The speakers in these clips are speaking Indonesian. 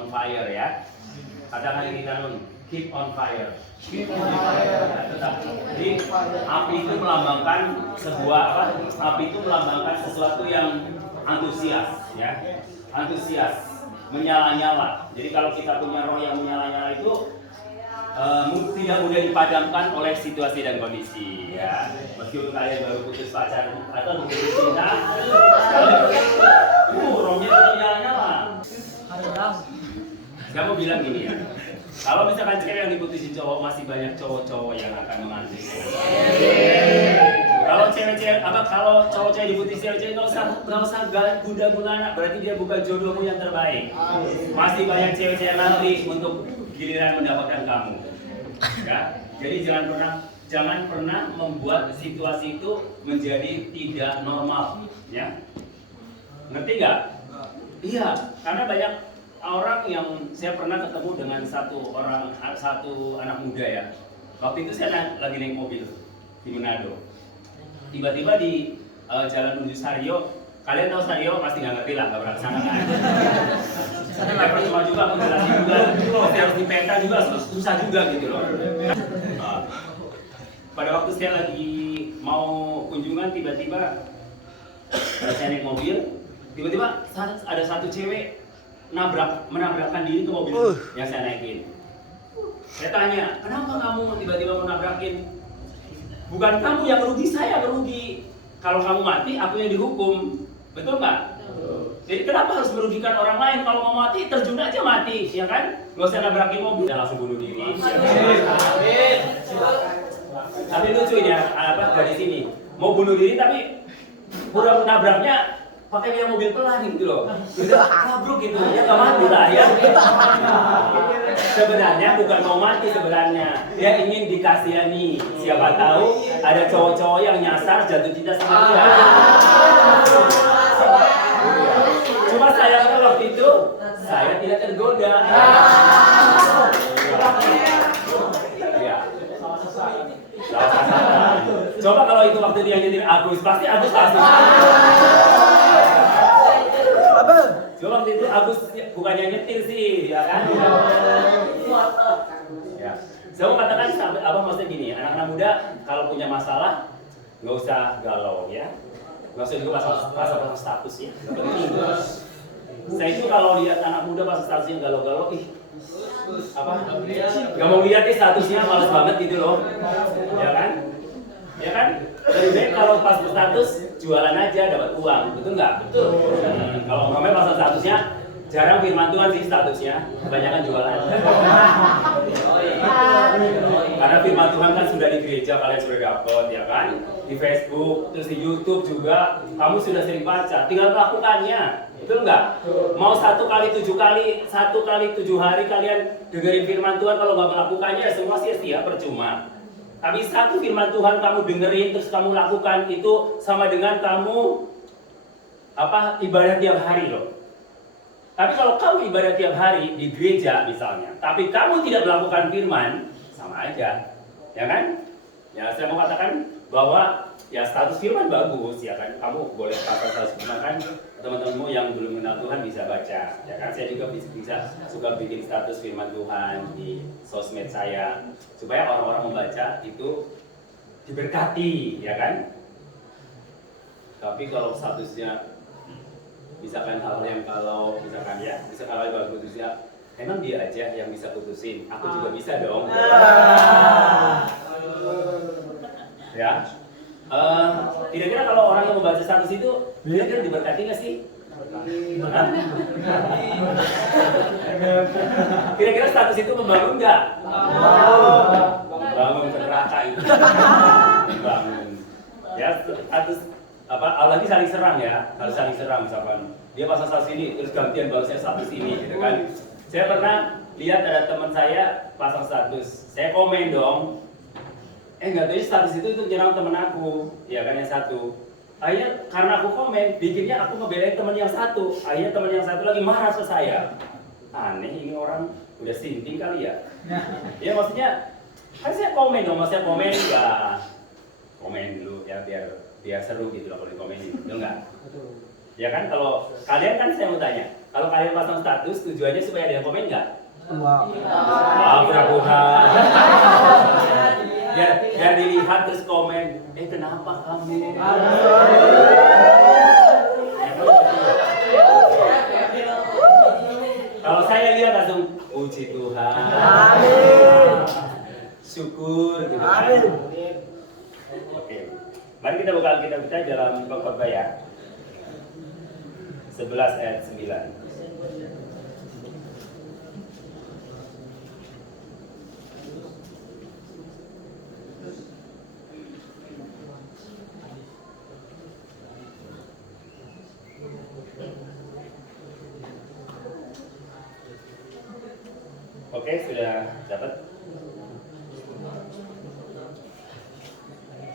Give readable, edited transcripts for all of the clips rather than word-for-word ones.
on fire ya. Katakan ini Danun, keep on fire. Keep on fire. Jadi api itu melambangkan sebuah apa? Api itu melambangkan sesuatu yang antusias, ya. Antusias, menyala-nyala. Jadi kalau kita punya roh yang menyala-nyala itu tidak mudah dipadamkan oleh situasi dan kondisi, ya. Meskipun kalian baru putus pacar atau putus cinta, rohnya tetap nyala-nyala. Saya mau bilang gini ya, kalau misalkan cewek yang diputusin cowok, masih banyak cowok-cowok yang akan mengantri. Kalau cewek-cewek kalau cowok-cewek diputusin cewek nggak usah guna-guna, berarti dia bukan jodohmu yang terbaik. Masih banyak cewek-cewek nanti untuk giliran mendapatkan kamu. Ya, jadi jangan pernah membuat situasi itu menjadi tidak normal, ya. Ngerti nggak? Iya, karena banyak orang yang saya pernah ketemu dengan satu anak muda ya. Waktu itu saya lagi naik mobil di Manado. Tiba-tiba di jalan menuju Sario, kalian tahu Sario pasti nggak ngerti lah, nggak pernah kesana kan? Saya percuma juga menjelaskan juga, pasti harus dipeta juga, susah juga gitu loh. Pada waktu saya lagi mau kunjungan, tiba-tiba saya naik mobil, tiba-tiba ada satu cewek menabrakkan diri ke mobil yang saya naikin. Saya tanya, kenapa kamu tiba-tiba menabrakin? Bukan kamu yang merugi, saya merugi. Kalau kamu mati, aku yang dihukum. Betul nggak? Jadi kenapa harus merugikan orang lain? Kalau mau mati, terjun aja mati, ya kan? Nggak usah nabrakin mobil, dan langsung bunuh diri. Tapi lucu ya, dari sini mau bunuh diri tapi udah nabraknya pakai yang mobil pelan gitu loh, udah kabruk gitu, ya nggak mati lah ya. Sebenarnya bukan mau mati sebenarnya, dia ingin dikasihani. Siapa tahu ada cowok-cowok yang nyasar jatuh cinta sama dia. Cuma sayangnya waktu itu saya tidak tergoda. Ya. Coba kalau itu waktu dia nyetir Agus, pasti Agus pasti. Coba waktu itu Agus bukannya nyetir sih, ya kan? Ya. Saya mau katakan maksudnya gini, anak-anak muda kalau punya masalah nggak usah galau ya, nggak usah juga pasang status ya. Saya itu kalau lihat anak muda pasang statusnya galau-galau, nggak mau lihat statusnya, males banget gitu loh, ya kan? Ya kan? Lebih baik kalau pas berstatus jualan aja dapat uang, betul nggak? Betul. Kalau ngomongnya pasang statusnya, jarang firman Tuhan sih statusnya, kebanyakan jualan. Karena firman Tuhan kan sudah di gereja kalian sudah dapat, ya kan? Di Facebook, terus di YouTube juga, kamu sudah sering baca, tinggal melakukannya. Betul nggak? Mau 1 kali 7 hari kalian dengerin firman Tuhan, kalau nggak melakukannya semua sia-sia, percuma. Tapi satu firman Tuhan kamu dengerin terus kamu lakukan, itu sama dengan kamu ibadah tiap hari loh. Tapi kalau kamu ibadah tiap hari di gereja misalnya, tapi kamu tidak melakukan firman, sama aja, ya kan? Ya saya mau katakan bahwa ya status firman bagus, ya kan? Kamu boleh pakai status firman kan? Teman-temanmu yang belum kenal Tuhan bisa baca, ya kan? Saya juga bisa suka bikin status firman Tuhan di sosmed saya supaya orang-orang membaca itu diberkati, ya kan? Tapi kalau statusnya misalkan hal yang misalkan putusnya, emang dia aja yang bisa putusin, aku juga bisa dong. Ya. Kira-kira kalau orang yang membaca status itu, kira-kira diberkati nggak sih? Kira-kira status itu membangun nggak? Membangun ke neraka itu. Membangun. Ya, status apalagi saling serang ya, harus saling serang misalkan. Dia pasang status ini, terus gantian balasnya status ini, gitu kan? Saya pernah lihat ada teman saya pasang status, saya komen dong. Nggak tahu status itu nyerang temen aku, ya kan yang satu. Akhirnya karena aku komen, bikinnya aku ngebelain teman yang satu. Akhirnya teman yang satu lagi marah ke saya. Aneh, ini orang udah sinting kali ya. Ya maksudnya, kan saya komen dong, maksudnya komen ya komen dulu ya biar seru gitu loh kalau dikomenin, betul nggak? Ya kan, kalau kalian kan saya mau tanya, kalau kalian pasang status tujuannya supaya ada yang komen nggak? Pura-pura. Biar dilihat terus komen, kenapa kamu? Kalau saya lihat langsung, puji Tuhan. Syukur gitu kan. Oke. Mari kita buka Alkitab kita dalam Khotbah ya. 11 ayat 9. Oke, sudah dapat?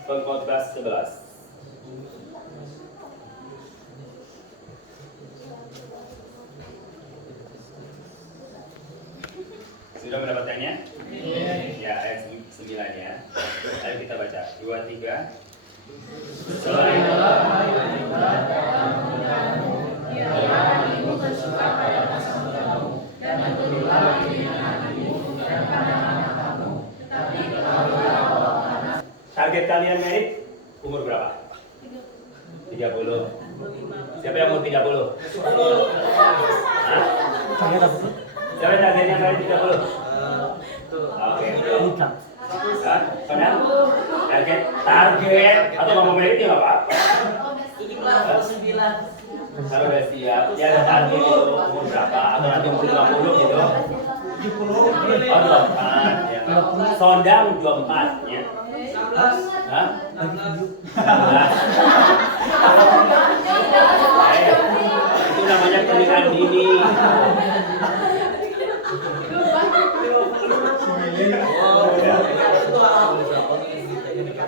Khotbah 11. Sudah mendapatkannya? Ya, ayat 9 ya. Ayo kita baca. 2, 3. Selain Allah, hatimu bersuka pada masa mudamu, dan menurutlah keinginan hatimu dan pandangan matamu. Tetapi ketahuilah bahwa panas. Target kalian merit umur berapa? 30. Siapa yang umur 30? Hah? Siapa yang targetnya merit 30? Oke. Padahal target atau mau merit ya nggak apa-apa. 9. Kalau udah siap, ya ada target itu umur berapa atau nanti umur 50 gitu. 70. Oh 24 ya. Sondang 24 ya. Hah? 16. Itu namanya pernikahan dini.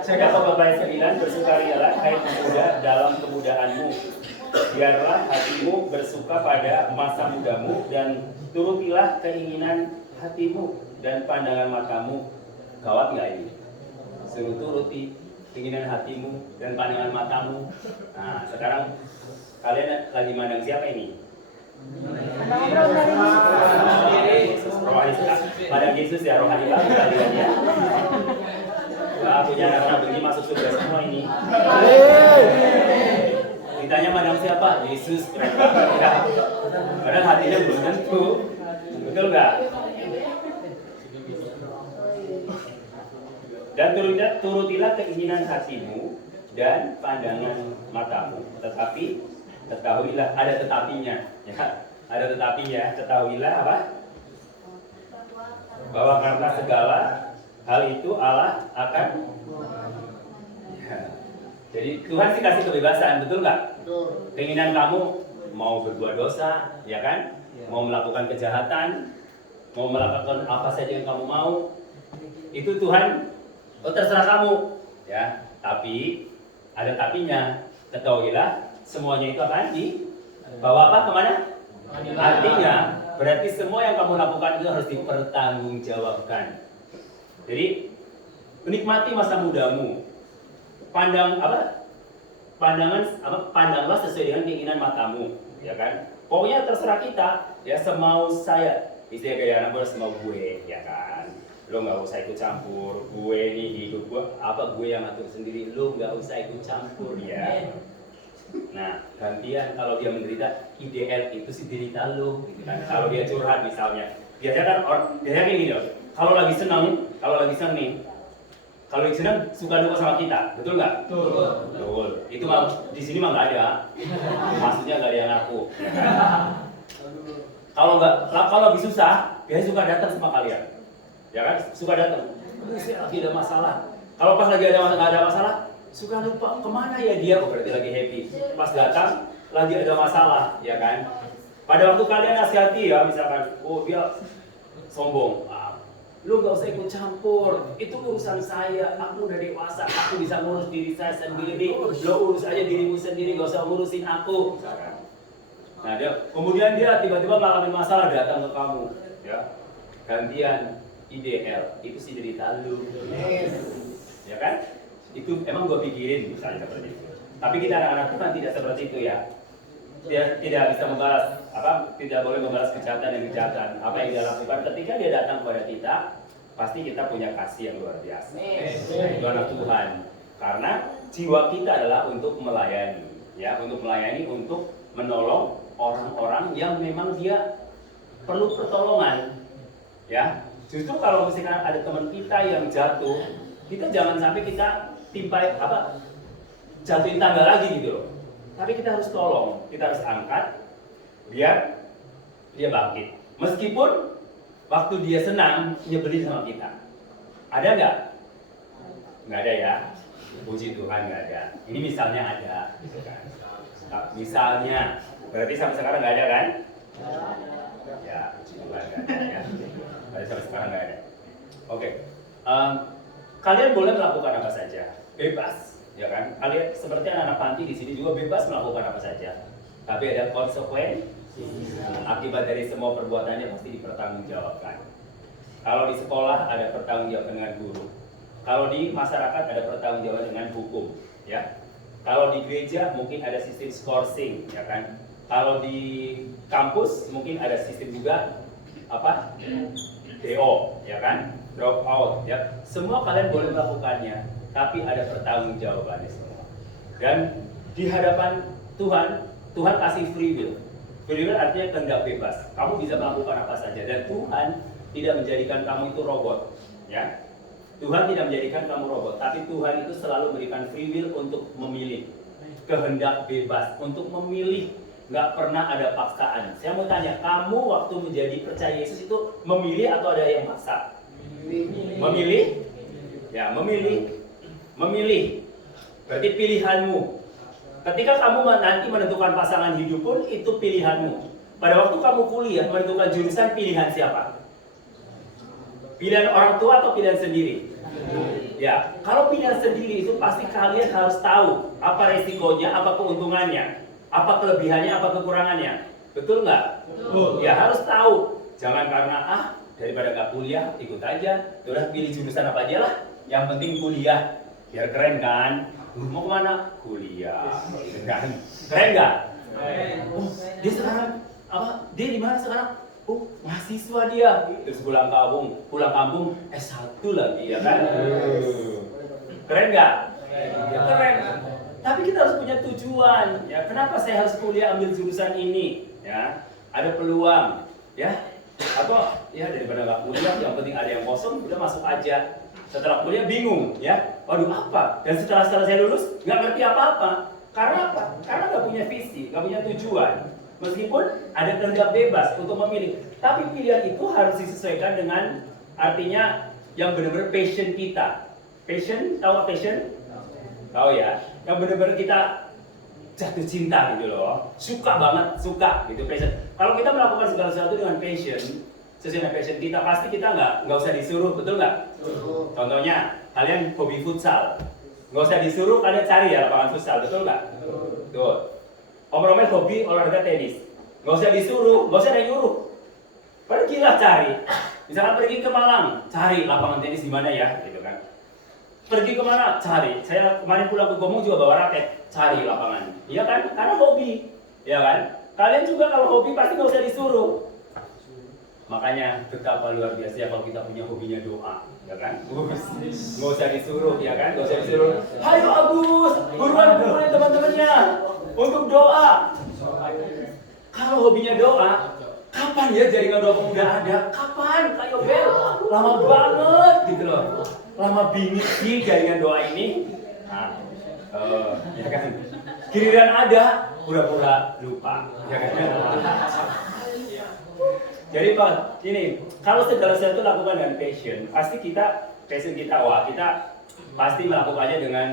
Saya kata Bapak 9, bersukarialah hai pemuda dalam kemudahanmu. Biarlah hatimu bersuka pada masa mudamu dan turutilah keinginan hatimu dan pandangan matamu. Gawat nggak ini? Suruh turuti keinginan hatimu dan pandangan matamu. Nah, sekarang kalian lagi mandang siapa ini? Rohani, pandang Yesus ya, rohani banget kalian ya. Wah, punya anak-anak begini masuk surga semua ini. Ditanya mandang siapa? Yesus, keren banget ya. Padahal hatinya belum tentu. Betul nggak? Dan turutilah keinginan hatimu dan pandangan matamu. Tetapi ketahuilah, ada tetapinya ya. Ada tetapinya, ketahuilah apa? Bahwa karena segala hal itu Allah akan ya. Jadi Tuhan sih kasih kebebasan, betul nggak? Keinginan kamu mau berbuat dosa, ya kan? Mau melakukan kejahatan, mau melakukan apa saja yang kamu mau, itu Tuhan, terserah kamu, ya. Tapi ada tapinya, ketahuilah semuanya itu akan dibawa apa kemana? Artinya berarti semua yang kamu lakukan itu harus dipertanggungjawabkan. Jadi menikmati masa mudamu. Pandanglah sesuai dengan keinginan matamu, ya kan? Pokoknya terserah kita, ya semau saya. Istilah kayak anak gue semau gue, ya kan? Lo nggak usah ikut campur. Gue nih hidup gue, apa gue yang atur sendiri. Lo nggak usah ikut campur ya. Nah, gantian kalau dia menderita, ideal itu si derita lo, gitu kan? Kalau dia curhat misalnya, biasanya kayak gini loh. Kalau lagi senang nih, kalau lagi senang suka lupa sama kita, betul nggak? Betul. Itu mah di sini mah nggak ada. Maksudnya nggak ada yang ngaku. Ya kan? Kalau lagi susah, dia suka datang sama kalian, ya kan? Suka datang. Saya lagi ada masalah. Kalau pas lagi nggak ada masalah, suka lupa kemana ya dia? Oh, berarti lagi happy. Pas datang lagi ada masalah, ya kan? Pada waktu kalian nasihati ya, misalkan, oh dia sombong. Lu gak usah ikut campur, itu urusan saya, aku udah dewasa, aku bisa ngurus diri saya sendiri. Lo urus aja dirimu sendiri, gak usah ngurusin aku. Nah kemudian dia tiba-tiba ngalamin masalah, datang ke kamu, ya. Gantian ideal, itu si derita lu. Ya kan? Itu emang gue pikirin misalnya seperti itu. Tapi kita anak-anak kan tidak seperti itu ya. dia tidak bisa membalas tidak boleh membalas kejahatan yang kejahatan. Apa yang dia lakukan ketika dia datang kepada kita, pasti kita punya kasih yang luar biasa. Nah, itu anak Tuhan. Karena jiwa kita adalah untuk melayani, ya, untuk melayani, untuk menolong orang-orang yang memang dia perlu pertolongan, ya. Justru kalau misalkan ada teman kita yang jatuh, kita jangan sampai kita jatuhin tangga lagi gitu loh. Tapi kita harus tolong, kita harus angkat biar dia bangkit. Meskipun waktu dia senang, nyebelin sama kita. Ada nggak? Nggak ada ya. Puji Tuhan nggak ada. Ini misalnya ada, gitu kan. Misalnya, berarti sampai sekarang nggak ada kan? Ya, puji Tuhan nggak ada ya. Berarti sampai sekarang nggak ada. Oke. Kalian boleh melakukan apa saja, bebas, ya kan? Kalian seperti anak-anak panti di sini juga bebas melakukan apa saja. Tapi ada konsekuensi. Akibat dari semua perbuatannya pasti dipertanggungjawabkan. Kalau di sekolah ada pertanggungjawaban dengan guru. Kalau di masyarakat ada pertanggungjawaban dengan hukum, ya. Kalau di gereja mungkin ada sistem scoring, ya kan. Kalau di kampus mungkin ada sistem juga DO, ya kan, drop out, ya. Semua kalian boleh melakukannya, tapi ada pertanggungjawabannya semua. Dan di hadapan Tuhan, Tuhan kasih free will. Free will artinya kehendak bebas. Kamu bisa melakukan apa saja dan Tuhan tidak menjadikan kamu itu robot, ya. Tuhan tidak menjadikan kamu robot, tapi Tuhan itu selalu memberikan free will untuk memilih, kehendak bebas untuk memilih, nggak pernah ada paksaan. Saya mau tanya, kamu waktu menjadi percaya Yesus itu memilih atau ada yang maksa? Memilih? Ya, memilih. Berarti pilihanmu. Ketika kamu nanti menentukan pasangan hidup pun itu pilihanmu. Pada waktu kamu kuliah menentukan jurusan, pilihan siapa? Pilihan orang tua atau pilihan sendiri? Ya, kalau pilihan sendiri itu pasti kalian harus tahu apa resikonya, apa keuntungannya, apa kelebihannya, apa kekurangannya. Betul nggak? Betul. Ya harus tahu. Jangan karena daripada nggak kuliah ikut aja. Udah pilih jurusan apa aja lah. Yang penting kuliah, biar keren kan? Mau kemana? Kuliah, gitu kan? Keren nggak? Dia sekarang Dia di mana sekarang? Mahasiswa dia. Terus pulang kampung S1 lagi, ya kan? Keren nggak? Ya keren. Tapi kita harus punya tujuan. Ya, kenapa saya harus kuliah ambil jurusan ini? Ya, ada peluang. Ya, atau ya daripada nggak kuliah, yang penting ada yang kosong, udah masuk aja. Setelah kuliah bingung, ya, waduh apa? Dan setelah saya lulus nggak ngerti apa-apa. Karena apa? Karena nggak punya visi, nggak punya tujuan. Meskipun ada kehendak bebas untuk memilih, tapi pilihan itu harus disesuaikan dengan artinya yang benar-benar passion kita. Passion, tahu apa passion? Tahu ya? Yang benar-benar kita jatuh cinta gitu loh, suka gitu passion. Kalau kita melakukan segala sesuatu dengan passion, sesuai dengan passion kita, pasti kita nggak usah disuruh, betul nggak? Contohnya, kalian hobi futsal, nggak usah disuruh, kalian cari ya lapangan futsal, betul nggak? Betul. Om Romel hobi olahraga tenis, nggak usah disuruh, nggak usah ada yang nyuruh, pergilah cari. Misalkan pergi ke Malang, cari lapangan tenis di mana ya, gitu kan? Pergi kemana? Cari. Saya kemarin pulang ke Gomong juga bawa raket, cari lapangan. Iya kan? Karena hobi, ya kan? Kalian juga kalau hobi pasti nggak usah disuruh. Makanya betapa luar biasa ya kalau kita punya hobinya doa, ya kan? Nggak usah disuruh, ya kan? Nggak usah disuruh. Hayo Agus, buruan teman-temannya untuk doa. Kalau hobinya doa, kapan ya jaringan doa pemuda ada? Kapan? Kayo Bel, lama banget gitu loh. Lama bingit sih jaringan doa ini. Nah, ya kan? Giliran ada, pura-pura lupa, ya kan? Jadi Pak, ini kalau segala sesuatu lakukan dengan passion kita pasti melakukannya dengan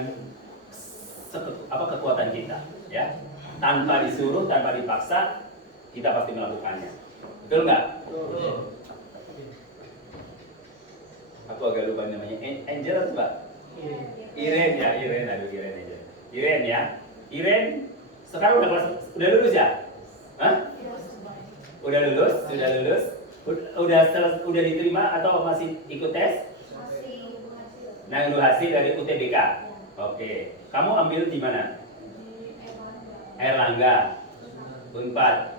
kekuatan kita, ya. Tanpa disuruh, tanpa dipaksa, kita pasti melakukannya. Betul nggak? Aku agak lupa namanya. Angel atau Mbak? Iren ya, Iren aja. Iren ya. Iren sekarang udah lulus ya? Hah? Udah lulus? Udah diterima atau masih ikut tes? Masih Nah, itu hasil dari UTBK. Oke. Kamu ambil di mana? di Erlangga. Unpad,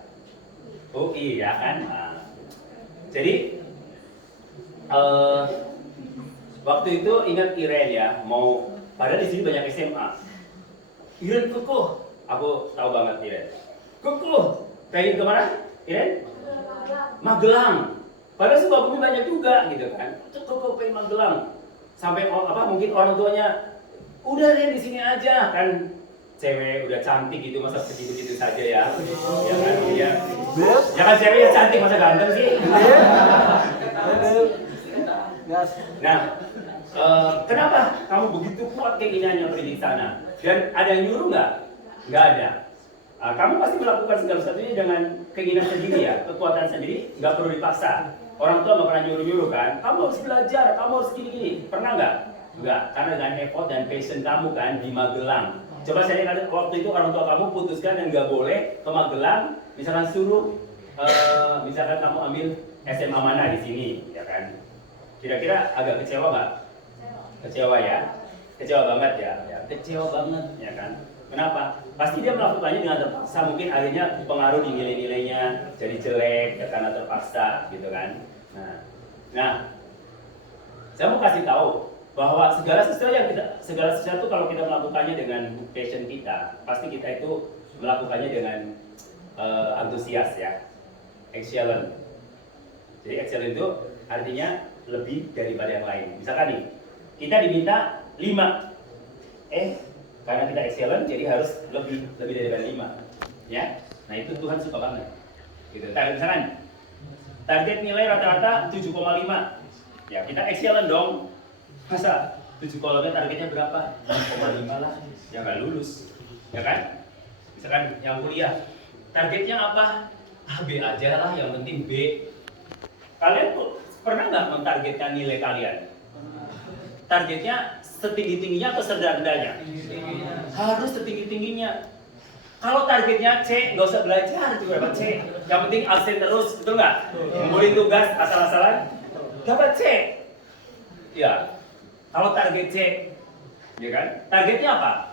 UI ya kan. Nah, jadi waktu itu ingat Iren ya, mau padahal di sini banyak SMA. Iren kukuh, aku tahu banget Iren. Kukuh, pengen kemana? Iren? Magelang. Padahal Sukabumi banyak juga gitu kan. Kukuh pengen Magelang. Sampai mungkin orang tuanya udah deh di sini aja kan. Cewek udah cantik gitu masa begitu-begitu saja ya. Ya kan dia. Ya kan cewek yang cantik masa ganteng sih. Nah, kenapa kamu begitu kuat keinginannya pergi di sana? Dan ada yang nyuruh nggak? Nggak ada. Kamu pasti melakukan segala sesuatunya dengan keinginan sendiri ya, kekuatan sendiri, nggak perlu dipaksa. Orang tua nggak pernah nyuruh-nyuruh kan? Kamu harus belajar, kamu harus gini-gini. Pernah nggak? Nggak, karena dengan effort dan passion kamu kan di Magelang. Coba saya lihat waktu itu orang tua kamu putuskan dan nggak boleh ke Magelang, misalkan suruh, misalkan kamu ambil SMA mana di sini, ya kan? Kira-kira agak kecewa nggak? Kecewa ya, kecewa banget ya, kecewa banget ya kan? Kenapa? Pasti dia melakukannya dengan terpaksa, mungkin akhirnya pengaruh di nilai-nilainya jadi jelek ya, karena terpaksa gitu kan? Nah, saya mau kasih tahu bahwa segala sesuatu kalau kita melakukannya dengan passion kita, pasti kita itu melakukannya dengan antusias ya, excellent. Jadi excellent itu artinya lebih daripada yang lain. Misalkan nih, kita diminta 5, karena kita excellent jadi harus lebih daripada 5, ya. Nah itu Tuhan suka banget. Gitu. Misalkan target nilai rata-rata 7,5, ya kita excellent dong. Masa 7 kolomnya targetnya berapa? 6,5 lah, ya nggak lulus, ya kan? Misalkan yang kuliah, targetnya apa? B aja lah, yang penting B. Kalian tuh pernah nggak mentargetkan nilai kalian? Targetnya setinggi-tingginya atau serendah-rendahnya? Harus setinggi-tingginya. Kalau targetnya C, nggak usah belajar juga dapat C. Yang penting absen terus, betul nggak? Ngumpulin tugas asal-asalan, dapat C. Ya. Kalau target C, ya kan? Targetnya apa?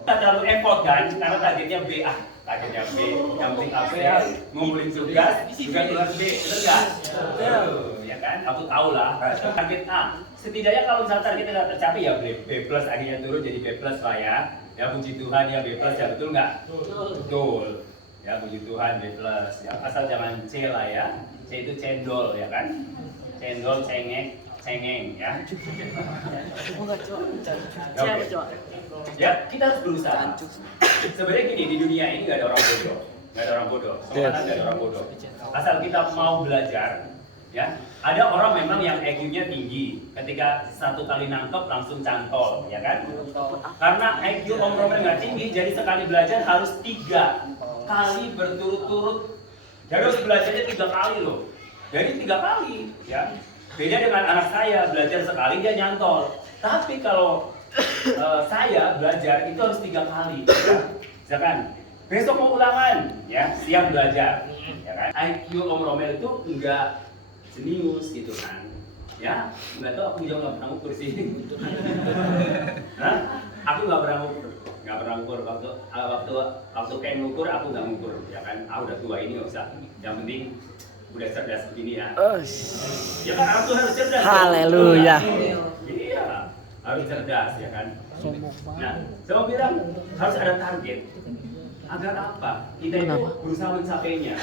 Kita terlalu effort kan, karena targetnya B. Targetnya B, yang penting apa ya? Ngumpulin tugas, juga tugas B, betul nggak? Ya kan? Aku tahu lah. Target A, setidaknya kalau misalnya targetnya nggak tercapai ya B plus akhirnya turun jadi B plus lah ya. Ya puji Tuhan ya B plus ya, betul nggak? Betul. Ya puji Tuhan B plus. Ya, asal jangan C lah ya. C itu cendol ya kan? Cendol, cengeng ya. Ya, kita harus berusaha. Sebenarnya gini, di dunia ini nggak ada orang bodoh. Semua nggak ada orang bodoh. Asal kita mau belajar, ya. Ada orang memang yang IQ-nya tinggi. Ketika satu kali nangkep langsung cantol, ya kan? Karena IQ Om Romer nggak tinggi, jadi sekali belajar harus 3 kali berturut-turut. Jadi harus belajarnya 3 kali loh. Jadi 3 kali, ya. Beda dengan anak saya, belajar sekali dia nyantol. Tapi kalau saya belajar itu harus 3 kali. Ya. Misalkan besok mau ulangan, ya siap belajar. Ya kan? IQ Om Romel itu enggak jenius gitu kan. Ya, enggak tahu aku juga nggak pernah ngukur sih. Aku nggak pernah ngukur. Waktu Ken ngukur aku nggak ngukur, ya kan? Aku udah tua ini nggak usah. Yang penting udah cerdas begini ya. Ya kan aku harus cerdas. Haleluya. Iya, harus cerdas ya kan. Nah, saya mau bilang harus ada target. Agar apa? Kita itu berusaha mencapainya.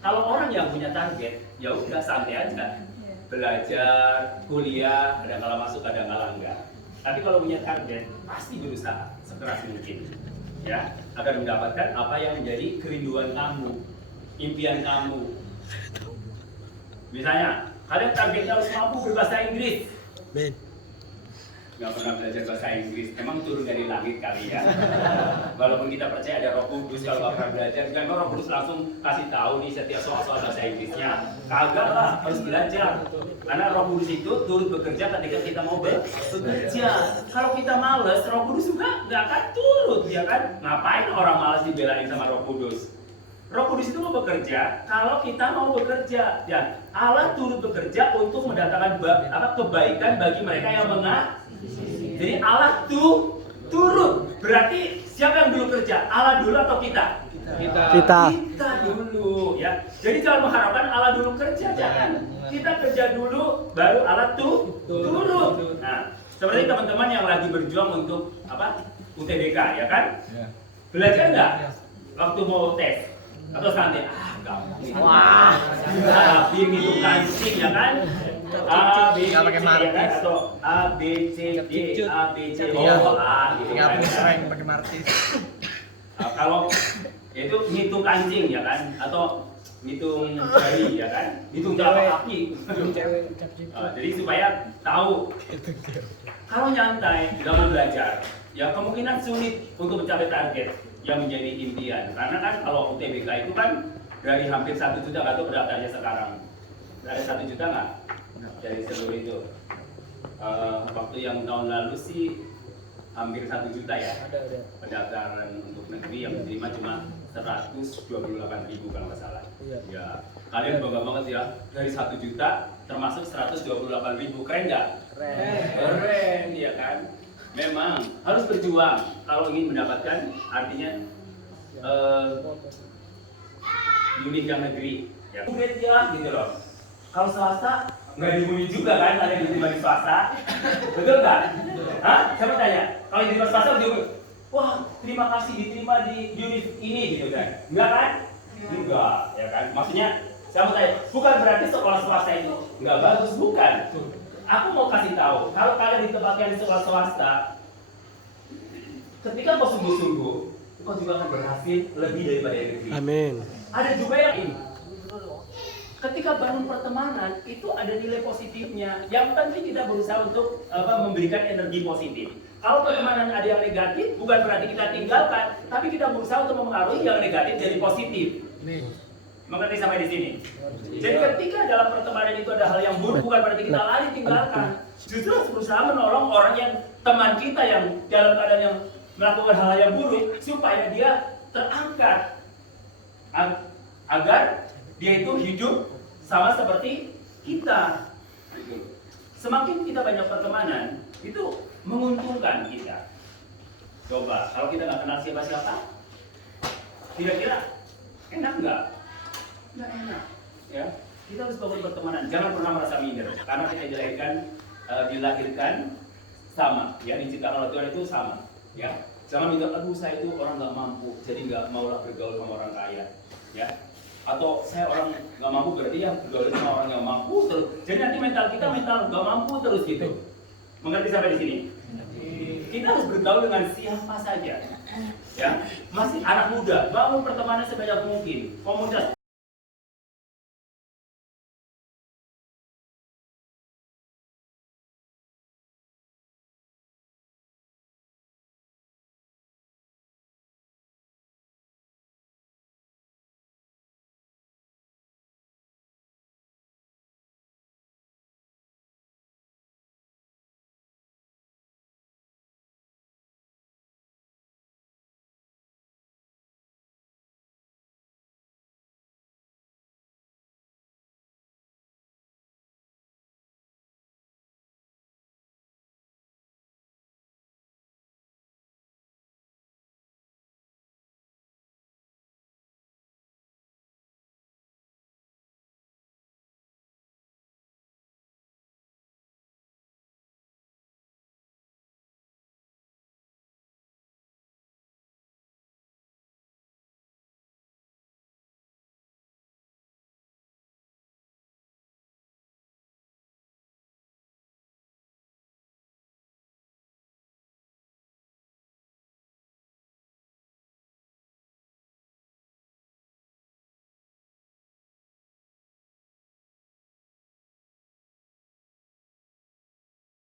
Kalau orang yang punya target, ya udah santai aja. Belajar, kuliah, kadang-kala masuk, kadang-kala enggak. Tapi kalau punya target, pasti berusaha sekeras mungkin. Ya, agar mendapatkan apa yang menjadi kerinduan kamu, impian kamu. Misalnya, kalian targetnya harus mampu berbahasa Inggris. Nggak pernah belajar bahasa Inggris, emang turun dari langit kali ya. Walaupun kita percaya ada Roh Kudus, kalau nggak pernah belajar, memang Roh Kudus langsung kasih tahu nih setiap soal-soal bahasa Inggrisnya. Kagak lah, harus belajar. Karena Roh Kudus itu turut bekerja ketika kita mau bekerja. Kalau kita males, Roh Kudus juga nggak akan turut, ya kan? Ngapain orang malas dibelain sama Roh Kudus? Roh Kudus itu mau bekerja kalau kita mau bekerja, dan Allah turut bekerja untuk mendatangkan kebaikan bagi mereka yang Jadi Allah turut. Berarti siapa yang dulu kerja? Allah dulu atau kita? Kita. Kita dulu ya. Jadi jangan mengharapkan Allah dulu kerja, jangan. Kita kerja dulu, baru Allah tuh turun. Nah, seperti teman-teman yang lagi berjuang untuk apa? UTBK ya kan? Belajar nggak? Waktu mau tes atau santai? Gampang. Wah, tapi itu kancing ya kan? A B C ya kan? Atau A B C D A B C D A gitu kan? Sering pakai martis. Kalau itu ngitung kancing ya kan? Atau ngitung jari ya kan? Ngitung jarak kaki. Jadi supaya tahu. Kalau nyantai dalam belajar, ya kemungkinan sulit untuk mencapai target yang menjadi impian. Karena kan kalau UTBK itu kan dari hampir 1 juta atau pendaftarnya sekarang. Ada 1 juta nggak? Dari seluruh itu. Waktu yang tahun lalu sih hampir 1 juta ya. Pendaftaran untuk negeri yang diterima cuma 128.000 kalau nggak salah. Ya, kalian bangga banget ya. Dari 1 juta termasuk 128.000, keren nggak? Keren, ya kan? Memang harus berjuang kalau ingin mendapatkan artinya unit yang negeri. Ya, gitu loh. Kalau swasta nggak dibunyi juga kan, ada yang diterima di swasta, betul nggak? Hah? Siapa tanya? Kalau diterima swasta dibunyi, wah terima kasih diterima di unit ini gitu kan? Enggak kan? Enggak, ya kan? Maksudnya siapa tanya? Bukan berarti sekolah swasta itu nggak bagus, bukan. Aku mau kasih tahu, kalau kalian ditempatkan di sekolah swasta, ketika kau sungguh-sungguh, kau juga akan berhasil lebih daripada yang negeri. Amin. Ada juga yang ini. Ketika bangun pertemanan itu ada nilai positifnya. Yang penting kita berusaha untuk memberikan energi positif. Kalau pertemanan ada yang negatif, bukan berarti kita tinggalkan, tapi kita berusaha untuk mempengaruhi yang negatif jadi positif. Mengerti sampai di sini? Jadi ketika dalam pertemanan itu ada hal yang buruk, bukan berarti kita lari tinggalkan. Justru harus berusaha menolong orang yang teman kita yang dalam keadaan yang melakukan hal yang buruk supaya dia terangkat agar dia itu hidup sama seperti kita. Semakin kita banyak pertemanan, itu menguntungkan kita. Coba, kalau kita nggak kenal siapa-siapa, kira-kira enak nggak? Nggak enak. Ya, kita harus bangun pertemanan. Jangan pernah merasa minder, karena kita dilahirkan sama, ya diciptakan oleh Tuhan itu sama. Ya, jangan minta, aduh saya itu orang nggak mampu, jadi nggak maulah bergaul sama orang kaya. Ya, atau saya orang nggak mampu berarti ya bergaul sama orang yang mampu terus. Jadi nanti mental kita mental nggak mampu terus gitu. Mengerti sampai di sini? Kita harus bergaul dengan siapa saja. Ya, masih anak muda, bangun pertemanan sebanyak mungkin. Komunitas